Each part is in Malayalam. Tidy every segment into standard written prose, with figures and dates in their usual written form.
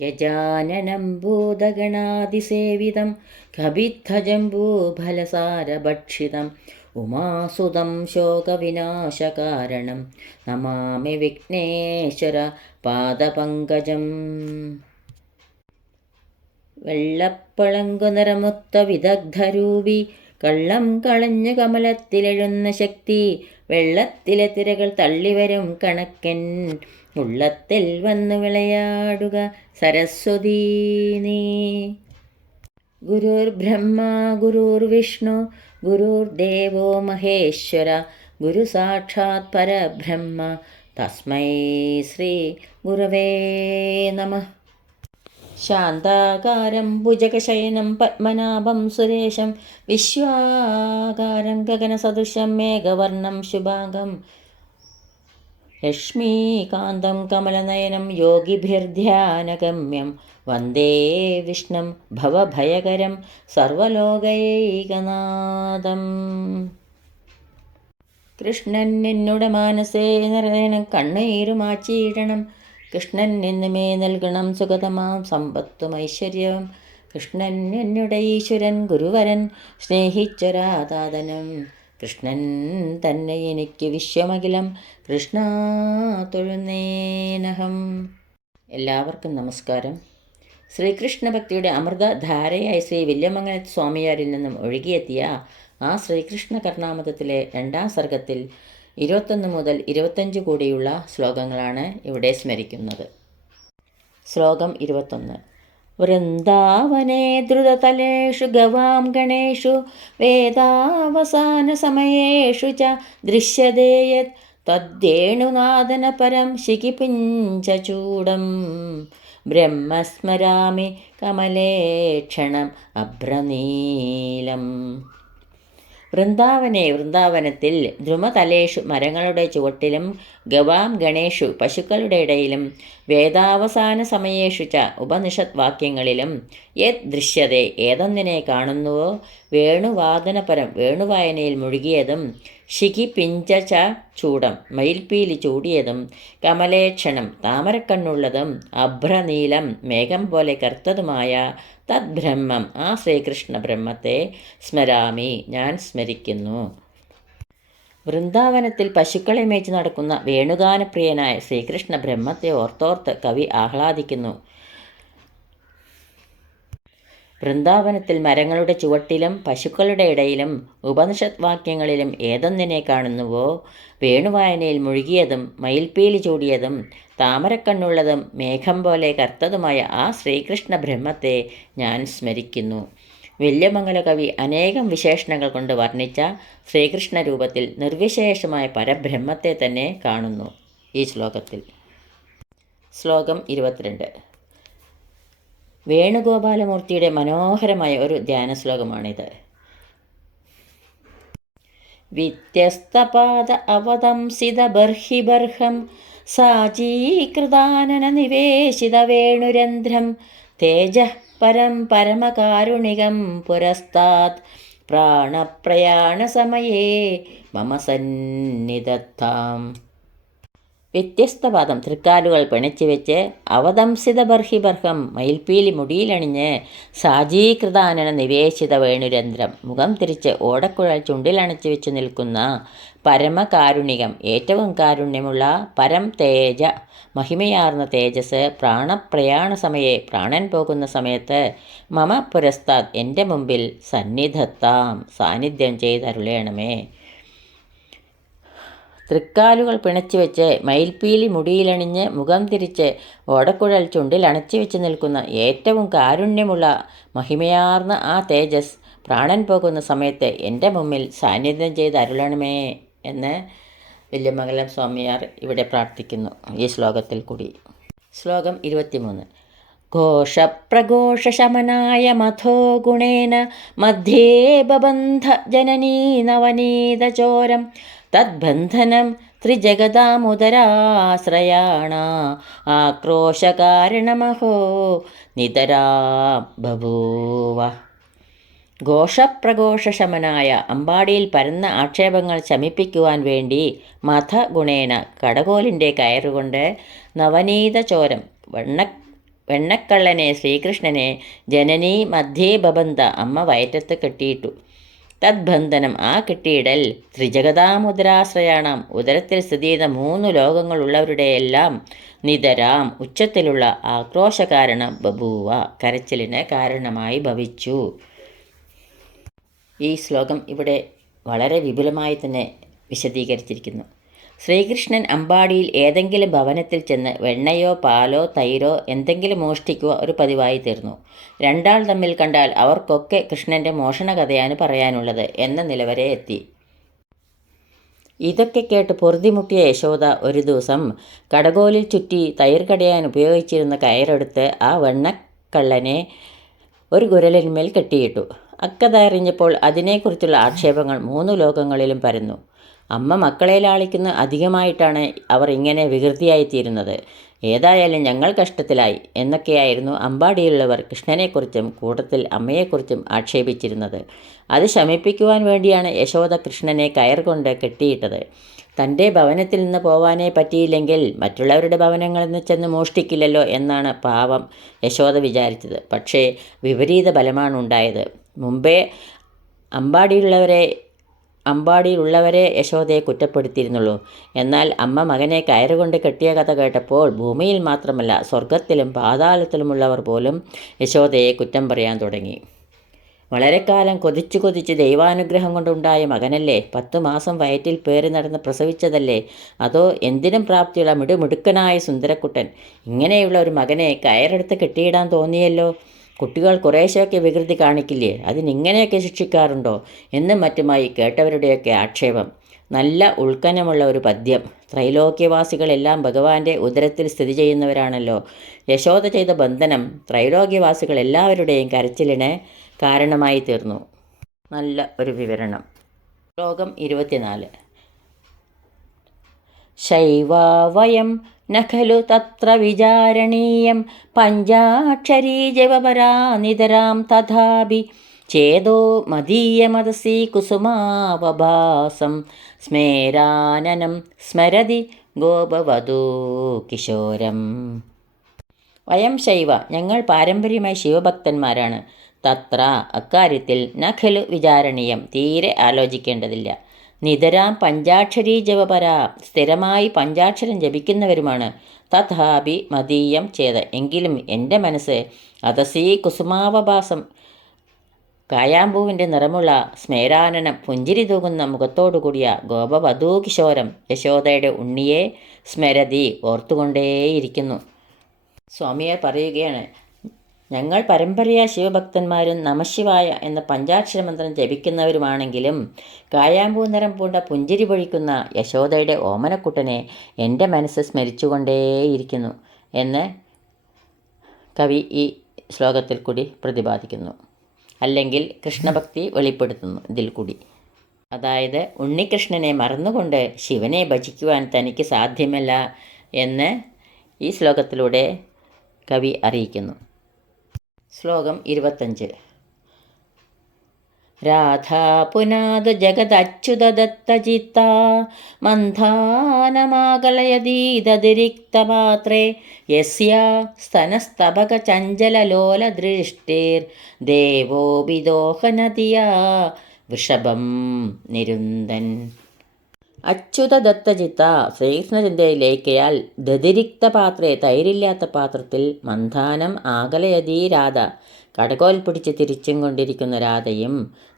ഗജാനനം ഭൂതഗണാതിസേവിതം കപിത്ഥജംബൂഫലസാരഭക്ഷിതം ഉമാസുതം ശോകവിനാശകാരണം നമാമി വിഘ്നേശ്വര പാദപങ്കജം. വെള്ളപ്പളങ്കു നിറമുത്ത വിദഗ്ധരൂപി കള്ളം കളഞ്ഞു കമലത്തിലെഴുന്ന ശക്തി വെള്ളത്തിലെ തിരകൾ തള്ളിവരും കണക്കൻ ഉള്ളത്തിൽ വന്നു വിളയാടുക സരസ്വതീ നീ. ഗുരുർ ബ്രഹ്മ ഗുരുർ വിഷ്ണു ഗുരുർദേവോ മഹേശ്വര ഗുരു സാക്ഷാത് പരബ്രഹ്മ തസ്മൈ ശ്രീ ഗുരവേ നമഃ. ശാന്താകാരം ഭുജഗശയനം പത്മനാഭം സുരേശം വിശ്വാകാരം ഗഗനസദൃശം മേഘവർണം ശുഭാംഗം ലക്ഷ്മീകാന്തം കമലനയനം യോഗിഭിർധ്യാനഗമ്യം വന്ദേ വിഷ്ണും ഭവഭയകരം സർവലോകൈകനാഥം. കൃഷ്ണൻ എന്നുടെ മാനസേ നിറയണം കണ്ണീരുമാച്ചിയിടണം കൃഷ്ണൻ എന്നുമേ നൽകണം സുഗതമാം സമ്പത്തും ഐശ്വര്യവും കൃഷ്ണൻ എന്നുടെ ഈശ്വരൻ ഗുരുവരൻ സ്നേഹിച്ചൊരാതാതനം കൃഷ്ണൻ തന്നെ എനിക്ക് വിശ്വമഖിലം കൃഷ്ണ തൊഴുന്നേനഹം. എല്ലാവർക്കും നമസ്കാരം. ശ്രീകൃഷ്ണ ഭക്തിയുടെ അമൃതധാരയായി ശ്രീ വില്യമംഗല സ്വാമിയാരിൽ നിന്നും ഒഴുകിയെത്തിയ ആ ശ്രീകൃഷ്ണ കർണാമൃതത്തിലെ 2-ാം സർഗത്തിൽ 21 മുതൽ 25 കൂടിയുള്ള ശ്ലോകങ്ങളാണ് ഇവിടെ സ്മരിക്കുന്നത്. ശ്ലോകം 21. വൃന്ദാവനേ ദ്രുതതലേഷു ഗവാം ഗണേഷു വേദാവസാന സമയേഷു ച ദൃശ്യതേ യത് തദ്ദേണുനാദന പരം ശിഖിപിഞ്ചൂടം ബ്രഹ്മസ്മരാമി കമലേക്ഷണം അഭ്രനീലം. വൃന്ദാവനെ വൃന്ദാവനത്തിൽ ദ്രുമതലേഷു മരങ്ങളുടെ ചുവട്ടിലും ഗവാം ഗണേഷു പശുക്കളുടെ ഇടയിലും വേദാവസാന സമയേഷു ച ഉപനിഷത് വാക്യങ്ങളിലും യത് ദൃശ്യതേ ഏതൊന്നിനെ കാണുന്നുവോ വേണുവാദനപരം വേണുവായനയിൽ മുഴുകിയതും ശിഖി പിഞ്ച ച ചൂടം മയിൽപ്പീലി ചൂടിയതും കമലേക്ഷണം താമരക്കണ്ണുള്ളതും അഭ്രനീലം മേഘം പോലെ കറുത്തതുമായ തദ്ബ്രഹ്മം ആ ശ്രീകൃഷ്ണ ബ്രഹ്മത്തെ സ്മരാമി ഞാൻ സ്മരിക്കുന്നു. വൃന്ദാവനത്തിൽ പശുക്കളെ മേച്ച് നടക്കുന്ന വേണുഗാനപ്രിയനായ ശ്രീകൃഷ്ണ ബ്രഹ്മത്തെ ഓർത്തോർത്ത് കവി ആഹ്ലാദിക്കുന്നു. വൃന്ദാവനത്തിൽ മരങ്ങളുടെ ചുവട്ടിലും പശുക്കളുടെ ഇടയിലും ഉപനിഷത് വാക്യങ്ങളിലും ഏതൊന്നിനെ കാണുന്നുവോ വേണുവായനയിൽ മുഴുകിയതും മയിൽപ്പീലി ചൂടിയതും താമരക്കണ്ണുള്ളതും മേഘം പോലെ കറുത്തതുമായ ആ ശ്രീകൃഷ്ണ ബ്രഹ്മത്തെ ഞാൻ സ്മരിക്കുന്നു. വില്യമംഗല കവി അനേകം വിശേഷണങ്ങൾ കൊണ്ട് വർണ്ണിച്ച ശ്രീകൃഷ്ണ രൂപത്തിൽ നിർവിശേഷമായ പരബ്രഹ്മത്തെ തന്നെ കാണുന്നു ഈ ശ്ലോകത്തിൽ. ശ്ലോകം 22. വേണുഗോപാലമൂർത്തിയുടെ മനോഹരമായ ഒരു ധ്യാന ശ്ലോകമാണിത്. വ്യത്യസ്തപാദ അവതംസിത ബർഹിബർഹം സാചീകൃതാനന നിവേശിത വേണുരന്ധ്രം തേജഃ പരം പരമകാരുണികം പുരസ്താത് പ്രാണപ്രയാണസമയേ മമ സന്നിധത്താം. വ്യത്യസ്തപാദം തൃക്കാലുകൾ പിണച്ചു വെച്ച് അവതംസിത ബർഹിബർഹം മയിൽപ്പീലി മുടിയിലണിഞ്ഞ് സാജീകൃതാനന നിവേശിത വേണുരന്ധ്രം മുഖം തിരിച്ച് ഓടക്കുഴൽ ചുണ്ടിലണച്ചു വെച്ച് നിൽക്കുന്ന പരമകാരുണികം ഏറ്റവും കാരുണ്യമുള്ള പരം തേജ മഹിമയാർന്ന തേജസ് പ്രാണപ്രയാണ സമയെ പ്രാണൻ പോകുന്ന സമയത്ത് മമ പുരസ്താത് എൻ്റെ മുമ്പിൽ സന്നിധത്താം സാന്നിധ്യം ചെയ്തരുളേണമേ. തൃക്കാലുകൾ പിണച്ചു വെച്ച് മയിൽപ്പീലി മുടിയിലണിഞ്ഞ് മുഖം തിരിച്ച് ഓടക്കുഴൽ ചുണ്ടിൽ അണച്ചു വെച്ച് നിൽക്കുന്ന ഏറ്റവും കാരുണ്യമുള്ള മഹിമയാർന്ന ആ തേജസ് പ്രാണൻ പോകുന്ന സമയത്ത് എൻ്റെ മുമ്പിൽ സാന്നിധ്യം ചെയ്ത് അരുളണമേ എന്ന് വില്യമംഗലം സ്വാമിയാർ ഇവിടെ പ്രാർത്ഥിക്കുന്നു ഈ ശ്ലോകത്തിൽ കൂടി. ശ്ലോകം 23. ഘോഷപ്രഘോഷശമനായ മഥോ ഗുണേന മധ്യേ ബബന്ധ ജനനീ നവനീതചോരം തദ്ബന്ധനം ത്രിജഗദാമുദരാശ്രയാണ ആക്രോശകാരണമഹോ നിതരാ ബഭൂവ. ഘോഷപ്രഘോഷശമനായ അമ്പാടിയിൽ പരന്ന ആക്ഷേപങ്ങൾ ശമിപ്പിക്കുവാൻ വേണ്ടി മഥ ഗുണേന കടകോലിൻ്റെ കയറുകൊണ്ട് നവനീത ചോരം വെണ്ണക്കള്ളനെ ശ്രീകൃഷ്ണനെ ജനനീ മധ്യേ ബബന്ത അമ്മ വയറ്റത്ത് കെട്ടിയിട്ടു. തദ്ബന്ധനം ആ കെട്ടിയിടൽ ത്രിജഗതാമുദരാശ്രയാണം ഉദരത്തിൽ സ്ഥിതി ചെയ്യുന്ന 3 ലോകങ്ങളുള്ളവരുടെയെല്ലാം നിതരാം ഉച്ചത്തിലുള്ള ആക്രോശകാരണം ബഭൂവ കരച്ചിലിന് കാരണമായി ഭവിച്ചു. ഈ ശ്ലോകം ഇവിടെ വളരെ വിപുലമായി തന്നെ വിശദീകരിച്ചിരിക്കുന്നു. ശ്രീകൃഷ്ണൻ അമ്പാടിയിൽ ഏതെങ്കിലും ഭവനത്തിൽ ചെന്ന് വെണ്ണയോ പാലോ തൈരോ എന്തെങ്കിലും മോഷ്ടിക്കുക ഒരു പതിവായി തീർന്നു. രണ്ടാൾ തമ്മിൽ കണ്ടാൽ അവർക്കൊക്കെ കൃഷ്ണൻ്റെ മോഷണ കഥയാണ് പറയാനുള്ളത് എന്ന നിലവരെ എത്തി. ഇതൊക്കെ കേട്ട് പൊറുതിമുട്ടിയ യശോദ ഒരു ദിവസം കടകോലിൽ ചുറ്റി തൈർ കടയാൻ ഉപയോഗിച്ചിരുന്ന കയറെടുത്ത് ആ വെണ്ണക്കള്ളനെ ഒരു കുരലിന്മേൽ കെട്ടിയിട്ടു. അക്കഥ അറിഞ്ഞപ്പോൾ അതിനെക്കുറിച്ചുള്ള ആക്ഷേപങ്ങൾ 3 ലോകങ്ങളിലും പരന്നു. അമ്മ മക്കളെ ലാളിക്കുന്ന അധികമായിട്ടാണ് അവർ ഇങ്ങനെ വികൃതിയായിത്തീരുന്നത്. ഏതായാലും ഞങ്ങൾ കഷ്ടത്തിലായി എന്നൊക്കെയായിരുന്നു അമ്പാടിയിലുള്ളവർ കൃഷ്ണനെക്കുറിച്ചും കൂട്ടത്തിൽ അമ്മയെക്കുറിച്ചും ആക്ഷേപിച്ചിരുന്നത്. അത് ശമിപ്പിക്കുവാൻ വേണ്ടിയാണ് യശോദ കൃഷ്ണനെ കയർ കൊണ്ട് കെട്ടിയിട്ടത്. തൻ്റെ ഭവനത്തിൽ നിന്ന് പോവാനേ പറ്റിയില്ലെങ്കിൽ മറ്റുള്ളവരുടെ ഭവനങ്ങളിൽ നിന്ന് ചെന്ന് മോഷ്ടിക്കില്ലല്ലോ എന്നാണ് പാവം യശോദ വിചാരിച്ചത്. പക്ഷേ വിപരീത ഫലമാണ് ഉണ്ടായത്. മുമ്പേ അമ്പാടിയിലുള്ളവരെ യശോദയെ കുറ്റപ്പെടുത്തിയിരുന്നുള്ളൂ. എന്നാൽ അമ്മ മകനെ കയറുകൊണ്ട് കെട്ടിയ കഥ കേട്ടപ്പോൾ ഭൂമിയിൽ മാത്രമല്ല സ്വർഗത്തിലും പാതാളത്തിലുമുള്ളവർ പോലും യശോദയെ കുറ്റം പറയാൻ തുടങ്ങി. വളരെക്കാലം കൊതിച്ച് ദൈവാനുഗ്രഹം കൊണ്ടുണ്ടായ മകനല്ലേ? 10 മാസം വയറ്റിൽ പേറി നടന്ന് പ്രസവിച്ചതല്ലേ? അതോ എന്തിനും പ്രാപ്തിയുള്ള മിടുമിടുക്കനായ സുന്ദരക്കുട്ടൻ. ഇങ്ങനെയുള്ള ഒരു മകനെ കയറെടുത്ത് കെട്ടിയിടാൻ തോന്നിയല്ലോ. കുട്ടികൾ കുറേശ്ശെയൊക്കെ വികൃതി കാണിക്കില്ലേ? അതിനിങ്ങനെയൊക്കെ ശിക്ഷിക്കാറുണ്ടോ എന്നും മറ്റുമായി കേട്ടവരുടെയൊക്കെ ആക്ഷേപം. നല്ല ഉൾക്കനമുള്ള ഒരു പദ്യം. ത്രൈലോക്യവാസികളെല്ലാം ഭഗവാന്റെ ഉദരത്തിൽ സ്ഥിതി ചെയ്യുന്നവരാണല്ലോ. യശോദ ചെയ്ത ബന്ധനം ത്രൈലോക്യവാസികൾ എല്ലാവരുടെയും കരച്ചിലിന് കാരണമായി തീർന്നു. നല്ല ഒരു വിവരണം. ശ്ലോകം 24. ശൈവാ വയം ന ഖലു തത്ര വിചാരണീയം പഞ്ചാക്ഷരീ ജപപരാ നിതരാം തഥാപി ചേതോ മദീയമദസി കുസുമാവഭാസം സ്മേരാനനം സ്മരതി ഗോപവധൂ കിശോരം. വയം ശൈവ ഞങ്ങൾ പാരമ്പര്യമായി ശിവഭക്തന്മാരാണ്. തത്ര അക്കാര്യത്തിൽ നഖലു വിചാരണീയം തീരെ ആലോചിക്കേണ്ടതില്ല. നിതരാം പഞ്ചാക്ഷരീ ജപപര സ്ഥിരമായി പഞ്ചാക്ഷരം ജപിക്കുന്നവരുമാണ്. തഥാപി മദീയം ചേത എങ്കിലും എൻ്റെ മനസ്സ് അതസീ കുസുമാവഭാസം കായാമ്പൂവിൻ്റെ നിറമുള്ള സ്മേരാനനം പുഞ്ചിരി തൂകുന്ന മുഖത്തോടുകൂടിയ ഗോപവധൂ കിശോരം യശോദയുടെ ഉണ്ണിയെ സ്മരതി ഓർത്തുകൊണ്ടേയിരിക്കുന്നു. സ്വാമിയെ പറയുകയാണ്, ഞങ്ങൾ പരമ്പരയായ ശിവഭക്തന്മാരും നമശിവായ എന്ന പഞ്ചാക്ഷര മന്ത്രം ജപിക്കുന്നവരുമാണെങ്കിലും കായാമ്പൂ നിറം പൂണ്ട പുഞ്ചിരി പൊഴിക്കുന്ന യശോദയുടെ ഓമനക്കുട്ടനെ എൻ്റെ മനസ്സ് സ്മരിച്ചുകൊണ്ടേയിരിക്കുന്നു എന്ന് കവി ഈ ശ്ലോകത്തിൽ കൂടി പ്രതിപാദിക്കുന്നു. അല്ലെങ്കിൽ കൃഷ്ണഭക്തി വെളിപ്പെടുത്തുന്നു ഇതിൽ കൂടി. അതായത് ഉണ്ണികൃഷ്ണനെ മറന്നുകൊണ്ട് ശിവനെ ഭജിക്കുവാൻ തനിക്ക് സാധ്യമല്ല എന്ന് ഈ ശ്ലോകത്തിലൂടെ കവി അറിയിക്കുന്നു. ശ്ലോകം 25. രാധാ പുനാതു ജഗദച്യുതദത്തചിത്താ മന്ധാനമാകലയതീതതിരിക്തപാത്രേ യസ്യാ സ്തനസ്തബകചഞ്ചലലോലദൃഷ്ടിർ ദേവോപിദോഹനതിയാ വൃഷഭം നിരുന്ദൻ. അച്യുതദത്തചിത്ത ശ്രീകൃഷ്ണചിന്തയിലേക്കയാൽ ദതിരിക്ത പാത്രേ തൈരില്ലാത്ത പാത്രത്തിൽ മന്ഥാനം ആകലയതീ രാധ കടകോൽ പിടിച്ച് തിരിച്ചും കൊണ്ടിരിക്കുന്ന രാധയും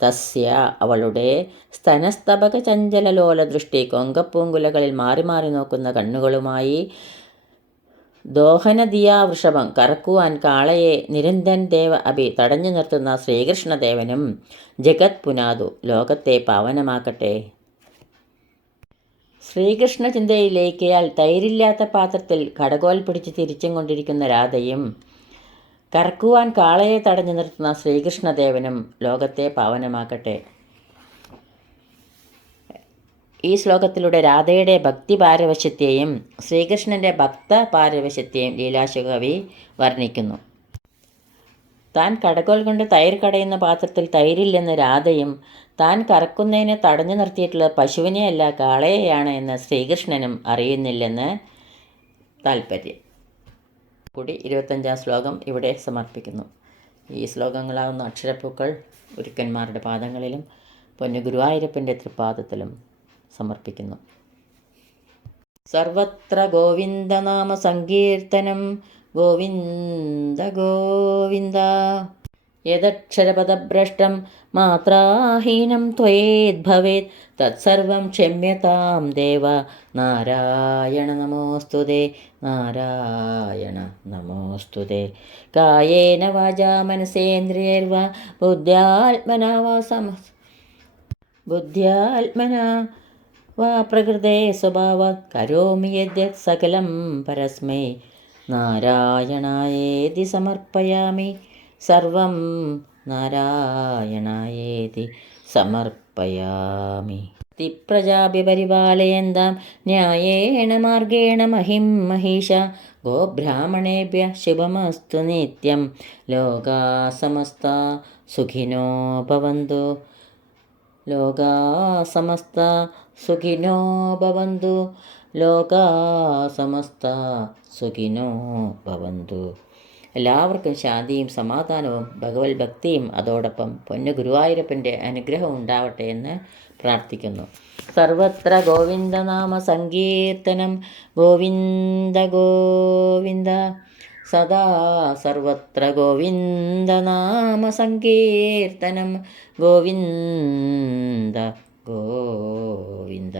തസ്യ അവളുടെ സ്തനസ്തബക ചഞ്ചലലോല ദൃഷ്ടി കൊങ്കപ്പൂങ്കുലകളിൽ മാറി മാറി നോക്കുന്ന കണ്ണുകളുമായി ദോഹനദിയാ വൃഷഭം കറക്കുവാൻ കാളയെ നിരന്തൻ ദേവ അഭി തടഞ്ഞു നിർത്തുന്ന ശ്രീകൃഷ്ണദേവനും ജഗത് പുനാതു ലോകത്തെ പാവനമാക്കട്ടെ. ശ്രീകൃഷ്ണ ചിന്തയിലേക്കയാൽ തൈരില്ലാത്ത പാത്രത്തിൽ കടകോൽ പിടിച്ച് തിരിച്ചും കൊണ്ടിരിക്കുന്ന രാധയും കറക്കുവാൻ കാളയെ തടഞ്ഞു നിർത്തുന്ന ശ്രീകൃഷ്ണദേവനും ലോകത്തെ പാവനമാക്കട്ടെ. ഈ ശ്ലോകത്തിലൂടെ രാധയുടെ ഭക്തി പാരവശ്യത്തെയും ശ്രീകൃഷ്ണൻ്റെ ഭക്ത പാരവശ്യത്തെയും ലീലാശകവി വർണ്ണിക്കുന്നു. താൻ കടകോൽ കൊണ്ട് തൈർ കടയുന്ന പാത്രത്തിൽ തൈരില്ലെന്ന് രാധയും താൻ കറക്കുന്നതിനെ തടഞ്ഞു നിർത്തിയിട്ടുള്ള പശുവിനെയല്ല കാളയെയാണ് എന്ന് ശ്രീകൃഷ്ണനും അറിയുന്നില്ലെന്ന് താൽപ്പര്യം. കൂടി 25-ാം ശ്ലോകം ഇവിടെ സമർപ്പിക്കുന്നു. ഈ ശ്ലോകങ്ങളാവുന്ന അക്ഷരപ്പൂക്കൾ ഗുരുക്കന്മാരുടെ പാദങ്ങളിലും പൊന്നു ഗുരുവായൂരപ്പൻ്റെ തൃപ്പാദത്തിലും സമർപ്പിക്കുന്നു. സർവത്ര ഗോവിന്ദനാമ സങ്കീർത്തനം ഗോവിന്ദ ഗോവിന്ദ. യദക്ഷരപദഭ്രഷ്ടം മാത്രാഹീനം ത്വയേദ്ഭവേത് തത്സർവം ക്ഷമ്യതാം ദേവ. നാരായണ നമോസ്തുതേ നാരായണ നമോസ്തുതേ. കായേന വാചാ മനസേന്ദ്രിയൈർവാ ബുദ്ധ്യാത്മനാ വാ പ്രകൃതേ സ്വഭാവാത് കരോമി യദ്യത് സകലം പരസ്മൈ നാരായണായേതി സമർപ്പയാമി. സർവം നാരായണായേതി സമർപ്പയാമി. പ്രജാഭിപരിപാലയന്താം ന്യായേണ മാർഗേണ മഹിം മഹീഷ. ഗോബ്രാഹ്മണേഭ്യ ശുഭമസ്തു നിത്യം. ലോകാ സമസ്ത സുഖിനോ ഭവന്തു. ലോകാ സമസ്ത സുഖിനോ ഭവന്തു. ലോകാ സമസ്ത സുഖിനോ ഭവന്തു. എല്ലാവർക്കും ശാന്തിയും സമാധാനവും ഭഗവത് ഭക്തിയും അതോടൊപ്പം പൊന്നു ഗുരുവായൂരപ്പൻ്റെ അനുഗ്രഹം ഉണ്ടാവട്ടെ എന്ന് പ്രാർത്ഥിക്കുന്നു. സർവത്ര ഗോവിന്ദനാമ സങ്കീർത്തനം ഗോവിന്ദ ഗോവിന്ദ. സദാ സർവത്ര ഗോവിന്ദനാമ സങ്കീർത്തനം ഗോവിന്ദ ഗോവിന്ദ.